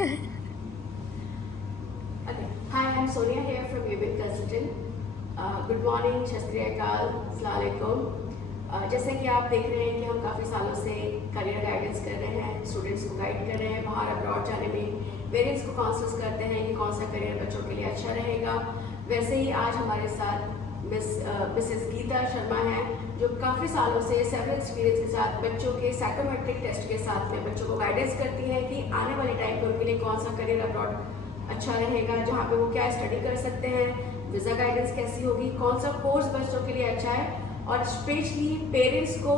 Okay. Hi, I'm Sonia here from UBIT Consultant. Good morning, Shastri Akal, Assalamu alaikum. जैसे कि आप देख रहे हैं कि हम काफ़ी सालों से करियर गाइडेंस कर रहे हैं, स्टूडेंट्स को गाइड कर रहे हैं बाहर अब्रॉड जाने में, पेरेंट्स को काउंसल्स करते हैं कि कौन सा करियर बच्चों के लिए अच्छा रहेगा। वैसे ही आज हमारे साथ मिसेस गीता शर्मा हैं, जो काफ़ी सालों से सेवरल एक्सपीरियंस के साथ बच्चों के साइकोमेट्रिक टेस्ट के साथ में बच्चों को गाइडेंस करती हैं कि आने वाले टाइम पर उनके लिए कौन सा करियर अब्रॉड अच्छा रहेगा, जहाँ पे वो क्या स्टडी कर सकते हैं, वीज़ा गाइडेंस कैसी होगी, कौन सा कोर्स बच्चों के लिए अच्छा है, और स्पेशली पेरेंट्स को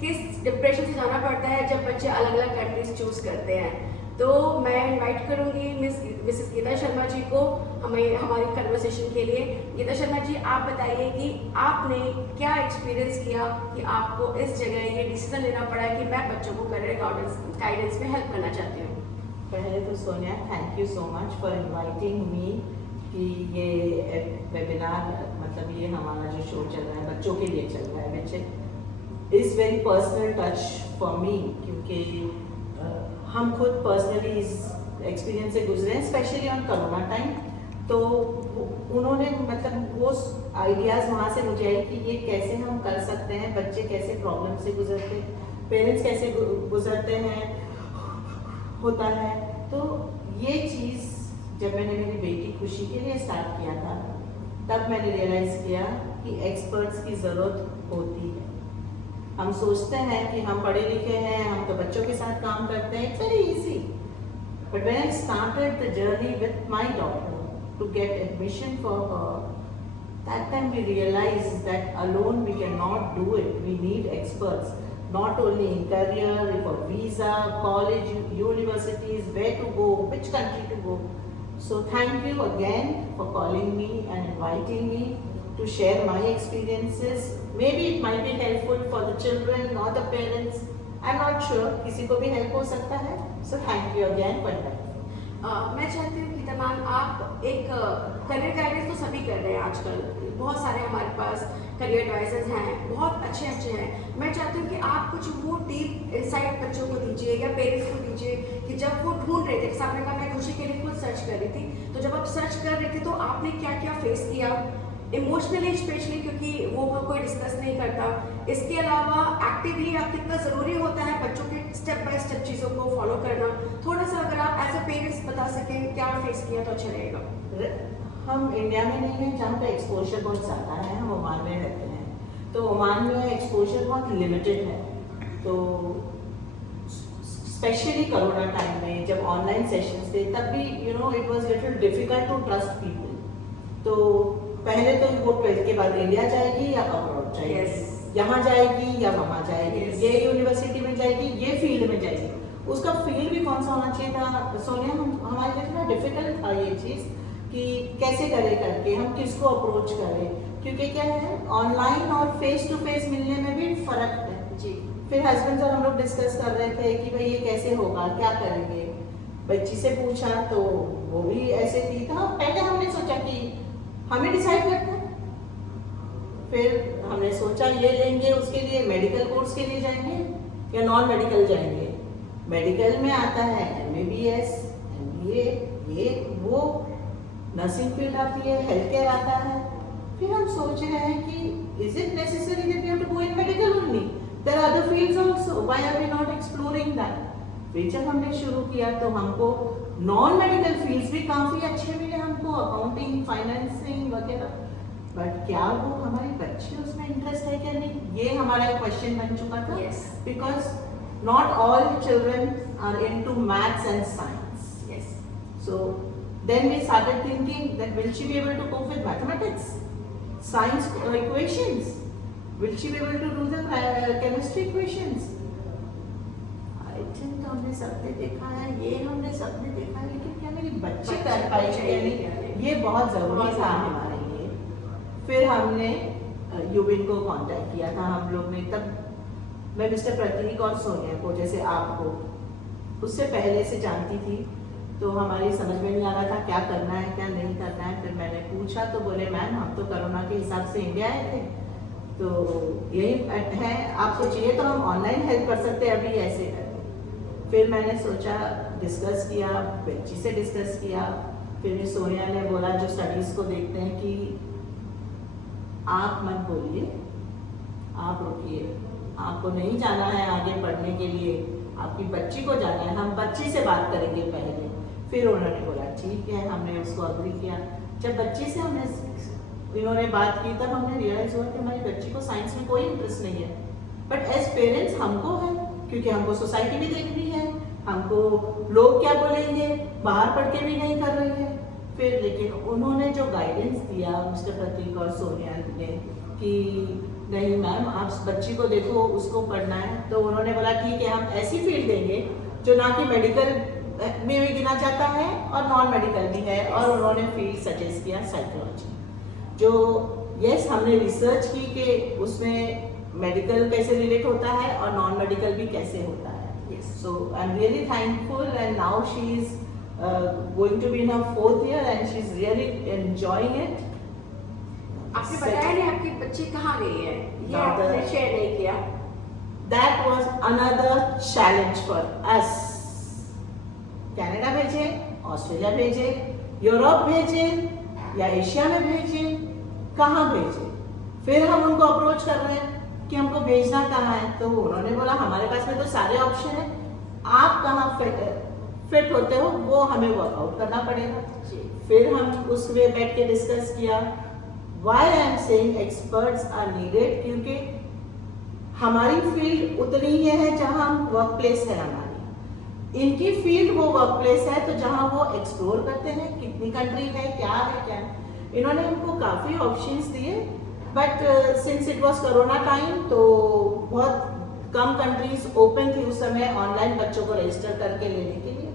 किस डिप्रेशन से जाना पड़ता है जब बच्चे अलग अलग कंट्रीज चूज करते हैं। तो मैं इनवाइट करूंगी मिसेस गीता शर्मा जी को हमारी कन्वर्सेशन के लिए। गीता शर्मा जी, आप बताइए कि आपने क्या एक्सपीरियंस किया कि आपको इस जगह ये डिसीजन लेना पड़ा कि मैं बच्चों को करियर गाइडेंस में हेल्प करना चाहती हूँ। पहले तो Sonia, thank you so much for inviting me कि ये वेबिनार, मतलब ये हमारा जो शो चल रहा है बच्चों के लिए चल रहा है, which is very personal touch for me, क्योंकि हम खुद पर्सनली इस एक्सपीरियंस से गुजरे हैं, स्पेशली ऑन कोरोना टाइम। तो उन्होंने मतलब वो आइडियाज़ वहाँ से मुझे आई कि ये कैसे हम कर सकते हैं, बच्चे कैसे प्रॉब्लम से गुजरते हैं, पेरेंट्स कैसे गुजरते हैं, होता है। तो ये चीज़ जब मैंने मेरी बेटी खुशी के लिए स्टार्ट किया था, तब मैंने रियलाइज़ किया कि एक्सपर्ट्स की ज़रूरत होती है। हम सोचते हैं कि हम पढ़े लिखे हैं, हम तो बच्चों के साथ काम करते हैं, it's very easy. But when I started the journey with my daughter to get admission for her, that time we realise that alone we can not do it, we need experts, not only in career, for visa, college, universities, where to go, which country to go. So thank you again for calling me and inviting me to share my experiences. Maybe it might be helpful for the children or the parents. I'm not sure, किसी को भी help हो सकता है. So thank you again for inviting. मैं चाहती हूँ Gita ma'am, आप एक करियर गाइडेंस तो सभी कर रहे हैं आजकल, बहुत सारे हमारे पास करियर एडवाइजर्स हैं, बहुत अच्छे हैं। मैं चाहती हूँ कि आप कुछ वो डीप इंसाइट बच्चों को दीजिए या पेरेंट्स को दीजिए कि जब वो ढूंढ रहे थे, जैसे आपने कहा मैं खुशी के लिए खुद सर्च कर रही थी, तो जब आप सर्च कर रहे थे तो आपने क्या क्या फेस किया इमोशनली, स्पेशली क्योंकि वो कोई डिस्कस नहीं करता। इसके अलावा एक्टिवली आप कितना ज़रूरी होता है बच्चों के स्टेप बाय स्टेप चीज़ों को फॉलो करना, थोड़ा सा अगर आप एज अ पेरेंट्स बता सकें क्या फेस किया तो अच्छा रहेगा। हम इंडिया में नहीं हैं जहाँ पे एक्सपोजर बहुत ज़्यादा है, हम ओमान में रहते हैं, तो ओमान में एक्सपोजर बहुत लिमिटेड है। तो स्पेशली कोरोना टाइम में जब ऑनलाइन सेशंस थे, तब भी it was little difficult to trust people. तो पहले तो वो 12th के बाद इंडिया जाएगी या अब्रॉड जाएगी, यहाँ जाएगी या वहाँ जाएगी, ये यूनिवर्सिटी में जाएगी, ये फील्ड में जाएगी, उसका फील्ड भी कौन सा होना चाहिए था। सोनिया, हमारे लिए थोड़ा डिफिकल्ट था ये चीज़ कि कैसे करें करके, हम किसको अप्रोच करें, क्योंकि क्या है ऑनलाइन और फेस टू फेस मिलने में भी फ़र्क है जी। फिर हस्बैंड और हम लोग डिस्कस कर रहे थे कि भाई ये कैसे होगा, क्या करेंगे। बच्ची से पूछा तो वो भी ऐसे थी, तो पहले हमने सोचा कि हमें डिसाइड करते हैं, फिर हमने सोचा ये लेंगे, उसके लिए मेडिकल कोर्स के लिए जाएंगे या नॉन मेडिकल जाएंगे। मेडिकल में आता है MBBS, MBA, ये वो, नर्सिंग फील्ड आती है, हेल्थ केयर आता है। फिर हम सोच रहे हैं कि is it necessary that we have to go in medical only, there are other fields also, why are we not exploring that. फिर जब हमने शुरू किया तो हमको नॉन मेडिकल फील्ड्स भी काफ़ी अच्छे मिले हमको, अकाउंटिंग, फाइनेंसिंग वगैरह। बट क्या वो हमारे बच्चे उसमें इंटरेस्ट है क्या नहीं, ये हमारा एक क्वेश्चन बन चुका था। Because not all children are into maths and science. So then we started thinking that will she be able to cope with mathematics, science equations, will she be able to do the chemistry equations. I think तो हमने सबने देखा है, ये हमने सबने देखा है, लेकिन क्या मेरी बच्चे कर पाएंगे या नहीं, ये बहुत ज़रूरी था हमारे लिए। फिर हमने यूबिन को कांटेक्ट किया था हम लोग ने, तब मैं मिस्टर प्रतीक और सोनिया को, जैसे आपको उससे पहले से जानती थी, तो हमारी समझ में नहीं आ रहा था क्या करना है क्या नहीं करना है। फिर मैंने पूछा तो बोले मैम हम तो कोरोना के हिसाब से इंडिया आए थे, तो यही है, आपको चाहिए तो हम ऑनलाइन हेल्प कर सकते हैं अभी ऐसे करके। फिर मैंने सोचा डिस्कस किया, बच्ची से डिस्कस किया। फिर मिस सोनिया ने बोला जो स्टडीज़ को देखते हैं कि आप मत बोलिए, आप रुकिए, आपको नहीं जाना है आगे पढ़ने के लिए, आपकी बच्ची को जाना है, हम बच्ची से बात करेंगे पहले। फिर उन्होंने बोला ठीक है, हमने उसको अग्री किया। जब बच्ची से इन्होंने बात की तब हमने रियलाइज हुआ कि हमारी बच्ची को साइंस में कोई इंटरेस्ट नहीं है, बट एज पेरेंट्स हमको है, क्योंकि हमको सोसाइटी भी देखनी है, हमको लोग क्या बोलेंगे, बाहर पढ़ के भी नहीं कर रही है। फिर लेकिन उन्होंने जो गाइडेंस दिया मिस्टर प्रतीक और सोनिया ने कि नहीं मैम आप बच्ची को देखो, उसको पढ़ना है, तो उन्होंने बोला ठीक है, हम ऐसी फील्ड देंगे जो ना कि मेडिकल में भी गिना जाता है और नॉन मेडिकल भी है। और उन्होंने फील्ड सजेस्ट किया साइकोलॉजी, जो यस हमने रिसर्च की कि उसमें मेडिकल कैसे रिलेट होता है और नॉन मेडिकल भी कैसे होता है। So I am really thankful and now she is going to be in her 4th year and she is really enjoying it. आपने बताया नहीं आपकी बच्ची कहाँ गई है, ये आपने शेयर नहीं किया। That was another challenge for us. Canada भेजे, ऑस्ट्रेलिया भेजे, यूरोप भेजे या एशिया में भेजे, कहाँ भेजे? फिर हम उनको अप्रोच कर रहे हैं कि हमको भेजना कहाँ है, तो उन्होंने बोला हमारे पास में तो सारे ऑप्शन है, आप कहाँ फिट होते हो वो हमें वर्कआउट करना पड़ेगा। फिर हम उस वे बैठ के डिस्कस किया। Why I am saying experts are needed, क्योंकि हमारी फील्ड उतनी ही है जहाँ हम वर्क प्लेस है हमारी, इनकी फील्ड वो वर्क प्लेस है तो जहाँ वो एक्सप्लोर करते हैं कितनी कंट्री है क्या। इन्होंने हमको काफ़ी ऑप्शंस दिए, but since it was corona time तो बहुत कम कंट्रीज ओपन थी उस समय ऑनलाइन बच्चों को रजिस्टर करके लेने के लिए।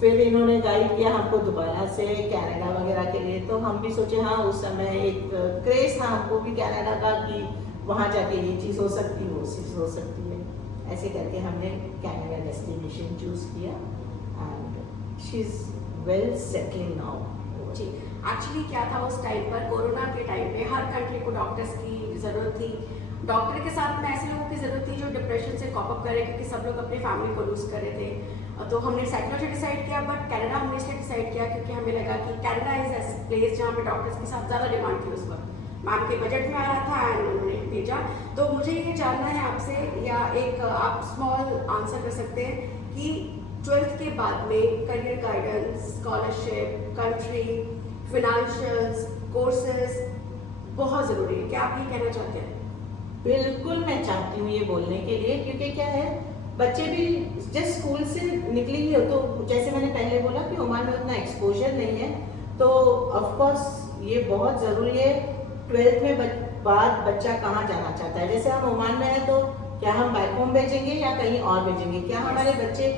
फिर इन्होंने गाइड किया हमको दोबारा से कनाडा वगैरह के लिए, तो हम भी सोचे हाँ उस समय एक क्रेज था हमको भी कनाडा का कि वहाँ जाके ये चीज़ हो सकती है, वो चीज़ हो सकती है। ऐसे करके हमने कनाडा डेस्टिनेशन चूज किया and she is well settling now. जी, एक्चुअली क्या था उस टाइम पर, कोरोना के टाइम पे हर कंट्री को डॉक्टर्स की ज़रूरत थी। डॉक्टर के साथ में ऐसे लोगों की ज़रूरत थी जो डिप्रेशन से कॉप अप करें, क्योंकि सब लोग अपनी फैमिली को लूज़ कर रहे थे। तो हमने साइकोलॉजी डिसाइड किया, बट कनाडा हमने इसलिए डिसाइड किया क्योंकि हमें लगा कि कनाडा इज़ ऐसा प्लेस जहाँ पे डॉक्टर्स के साथ ज़्यादा डिमांड थी उस वक्त। मैम के बजट में आ रहा था एंड उन्होंने भेजा। तो मुझे ये जानना है आपसे, या एक आप स्मॉल आंसर कर सकते हैं कि 12th के बाद में career guidance, scholarship, country, financials, courses बहुत ज़रूरी है, क्या आप ये कहना चाहते हैं? बिल्कुल मैं चाहती हूँ ये बोलने के लिए, क्योंकि क्या है बच्चे भी जब स्कूल से निकलेंगे तो जैसे मैंने पहले बोला कि ओमान में उतना एक्सपोजर नहीं है, तो ऑफ कोर्स ये बहुत ज़रूरी है। 12th में बाद बच्चा कहाँ जाना चाहता है, जैसे हम ओमान में हैं तो क्या हम बैक होम भेजेंगे या कहीं और भेजेंगे? क्या हमारे बच्चे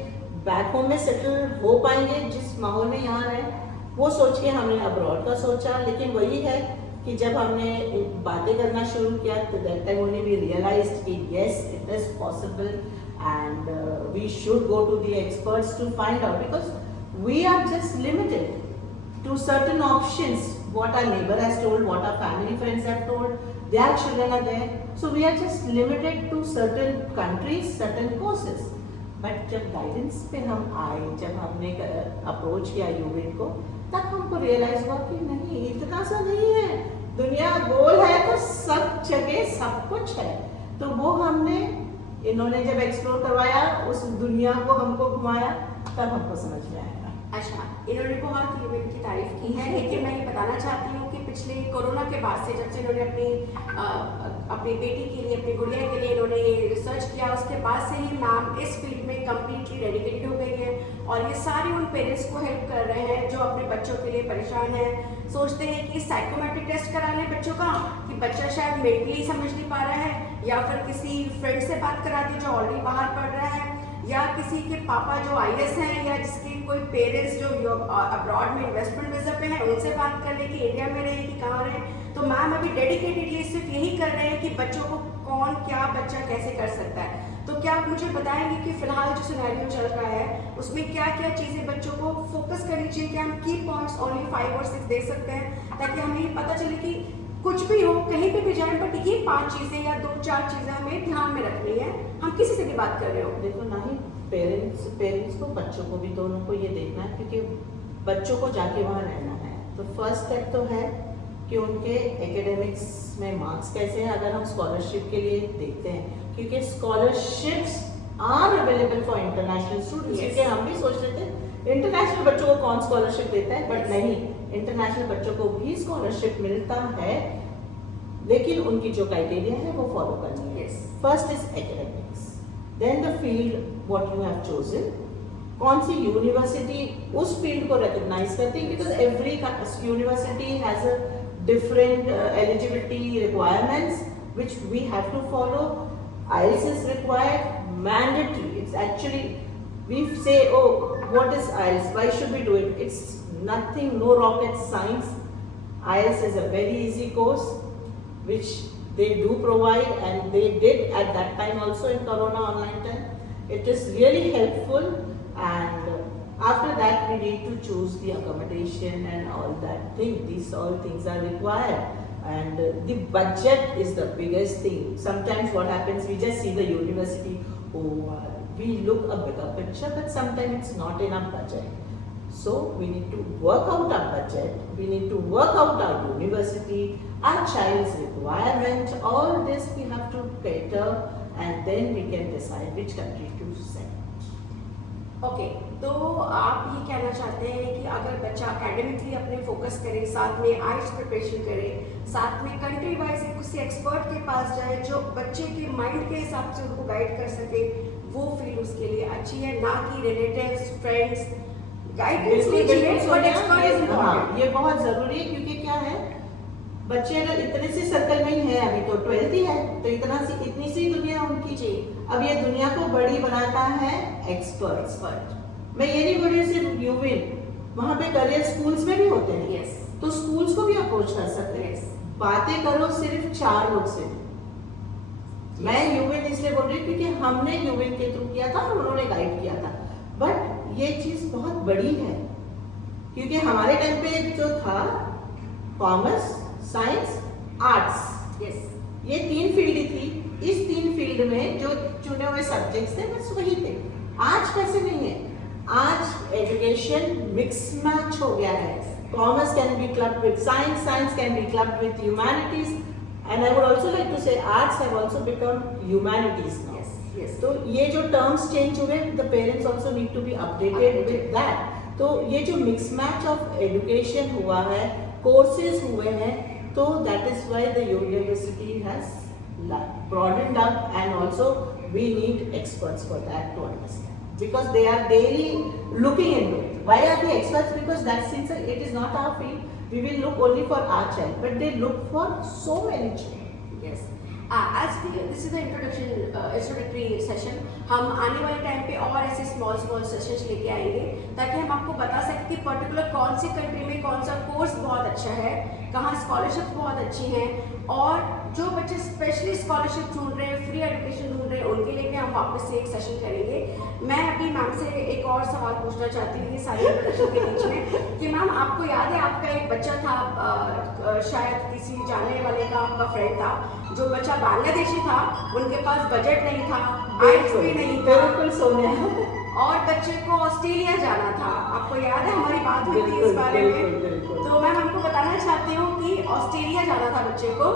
बैक होम में सेटल हो पाएंगे जिस माहौल में यहाँ रहे? वो सोच के हमने अब्रॉड का सोचा। लेकिन वही है कि जब हमने बातें करना शुरू किया तो that time only we realized कि yes it is possible and we should go to the experts to find out, because we are just limited to certain options, what our neighbor has told, what our family friends have told, their children are there, so we are just limited to certain countries, certain courses. But जब guidance पे हम आए, जब हमने approach किया यूविन को, तब हमको रियलाइज हुआ कि नहीं इतना सा नहीं है, दुनिया गोल है तो सब जगह सब कुछ है। तो वो हमने इन्होंने जब एक्सप्लोर करवाया, उस दुनिया को हमको घुमाया, तब हमको समझ में आया। अच्छा, इन्होंने बहुत यूविन की तारीफ की है, लेकिन मैं ये बताना चाहती हूँ कि पिछले कोरोना के बाद से जब से इन्होंने अपनी बेटी के लिए, अपनी गुड़िया के लिए इन्होंने ये रिसर्च किया, उसके बाद से ही मैम इस फील्ड में कम्प्लीटली डेडिकेटेड हो गई है और ये सारे उन पेरेंट्स को हेल्प कर रहे हैं जो अपने बच्चों के लिए परेशान हैं, सोचते हैं कि साइकोमेट्रिक टेस्ट करा लें बच्चों का कि बच्चा शायद मेंटली समझ नहीं पा रहा है, या फिर किसी फ्रेंड से बात करा दी जो ऑलरेडी बाहर पढ़ रहा है, या किसी के पापा जो IAS हैं, या जिसके कोई पेरेंट्स जो अब्रॉड में इन्वेस्टमेंट वीज़ा पे हैं, उनसे बात कर ले कि इंडिया में रहे कि कहाँ रहे। तो मैम अभी डेडिकेटेडली सिर्फ यही कर रहे हैं कि बच्चों को कौन क्या बच्चा कैसे कर सकता है। तो क्या आप मुझे बताएंगे कि फिलहाल जो सिनेरियो चल रहा है उसमें क्या क्या चीज़ें बच्चों को फोकस करनी चाहिए, कि हम की पॉइंट्स ओनली 5 और 6 दे सकते हैं ताकि हमें ये पता चले कि कुछ भी हो, कहीं पे भी जाए, बट ये 5 चीज़ें या 2-4 चीज़ें हमें ध्यान में रखनी है, हम किसी से भी बात कर रहे हो। देखो नहीं, पेरेंट्स को, बच्चों को भी, दोनों को ये देखना है, क्योंकि बच्चों को जाके वहाँ रहना है। तो फर्स्ट स्टेप तो है कि उनके एकेडमिक्स में मार्क्स कैसे हैं, अगर हम स्कॉलरशिप के लिए देखते हैं, क्योंकि scholarships are available for international students. क्योंकि हम भी सोच रहे थे इंटरनेशनल बच्चों को कौन स्कॉलरशिप देता है, बट नहीं, इंटरनेशनल बच्चों को भी स्कॉलरशिप मिलता है, लेकिन उनकी जो क्राइटेरिया है वो फॉलो करनी है। First is academics, then the field what you have chosen, कौन सी यूनिवर्सिटी उस फील्ड को रिकॉग्नाइज करती है, because every university has a different eligibility requirements which we have to follow. IELTS is required, mandatory. It's actually, we say, oh, what is IELTS? Why should we do it? It's nothing, no rocket science. IELTS is a very easy course, which they do provide, and they did at that time also in Corona online time. It is really helpful, and after that we need to choose the accommodation and all that thing. These all things are required. And the budget is the biggest thing. Sometimes what happens, we just see the university, we look a bigger picture, but sometimes it's not enough budget. So we need to work out our budget, we need to work out our university, our child's requirement, all this we have to cater, and then we can decide which country to send. Okay, तो आप ये कहना चाहते हैं कि अगर बच्चा academically अपने फोकस करे, साथ में आइल्स प्रिपरेशन करे, साथ में कंट्री वाइज किसी एक्सपर्ट के पास जाए जो बच्चे के माइंड के हिसाब से उनको गाइड कर सके, वो फील्ड उसके लिए अच्छी है, ना कि रिलेटिव्स, फ्रेंड्स। गाइडेंस लीजिए, बट एक्सपर्ट इज इम्पोर्टेंट। ये बहुत जरूरी है, क्योंकि क्या है, बच्चे अगर इतने सी सर्कल में ही है, अभी तो 12th ही है, तो इतनी सी दुनिया उनकी। जी, अब ये दुनिया को बड़ी बनाता है एक्सपर्ट। मैं ये नहीं बोल रही सिर्फ यूविन, वहाँ पे करियर स्कूल्स में भी होते हैं। यस, तो स्कूल्स को भी अप्रोच कर सकते हैं। बातें करो सिर्फ 4 लोग से। मैं यूविन इसलिए बोल रही हूँ क्योंकि हमने यूविन के थ्रू किया था और उन्होंने गाइड किया था, बट ये चीज बहुत बड़ी है, क्योंकि हमारे टाइम पे जो था कॉमर्स, साइंस, आर्ट्स, यस, ये 3 फील्ड थी। इस 3 फील्ड में जो चुने हुए सब्जेक्ट्स थे बस वही थे। आज कैसे नहीं है, आज एजुकेशन मिक्स मैच हो गया है। Commerce can be clubbed with science, science can be clubbed with humanities, and I would also like to say arts have also become humanities now. Yes, तो ये जो टर्म्स चेंज हुए, the parents also need to be updated with that. तो ये जो mix match of education हुआ है, courses हुए हैं, तो that is why the university has broadened up, and also we need experts for that to understand, because they are daily looking into it. Why are they experts? Because that since it is not our field, we will look only for our child, but they look for so many children. yes. As this is the introductory session, हम आने वाले time पे और ऐसे small sessions लेके आएंगे, ताकि हम आपको बता सकें कि पर्टिकुलर कौन सी कंट्री में कौन सा कोर्स बहुत अच्छा है, कहाँ स्कॉलरशिप बहुत अच्छी हैं, और जो बच्चे स्पेशली स्कॉलरशिप ढूंढ रहे हैं, फ्री एजुकेशन ढूंढ रहे हैं, उनके लिए भी हम वापस से एक सेशन करेंगे। मैं अभी मैम से एक और सवाल पूछना चाहती हूँ सारी इंट्रोडक्शन के बीच में, कि मैम आपको याद है आपका एक बच्चा था, शायद किसी जानने वाले का आपका फ्रेंड था, जो बच्चा बांग्लादेशी था, उनके पास बजट नहीं था, आइल्स भी नहीं था, बिल्कुल सोनिया, और बच्चे को ऑस्ट्रेलिया जाना था। आपको याद है हमारी बात हुई थी इस बारे में? तो मैं आपको बताना चाहती हूँ कि ऑस्ट्रेलिया जाना था बच्चे को,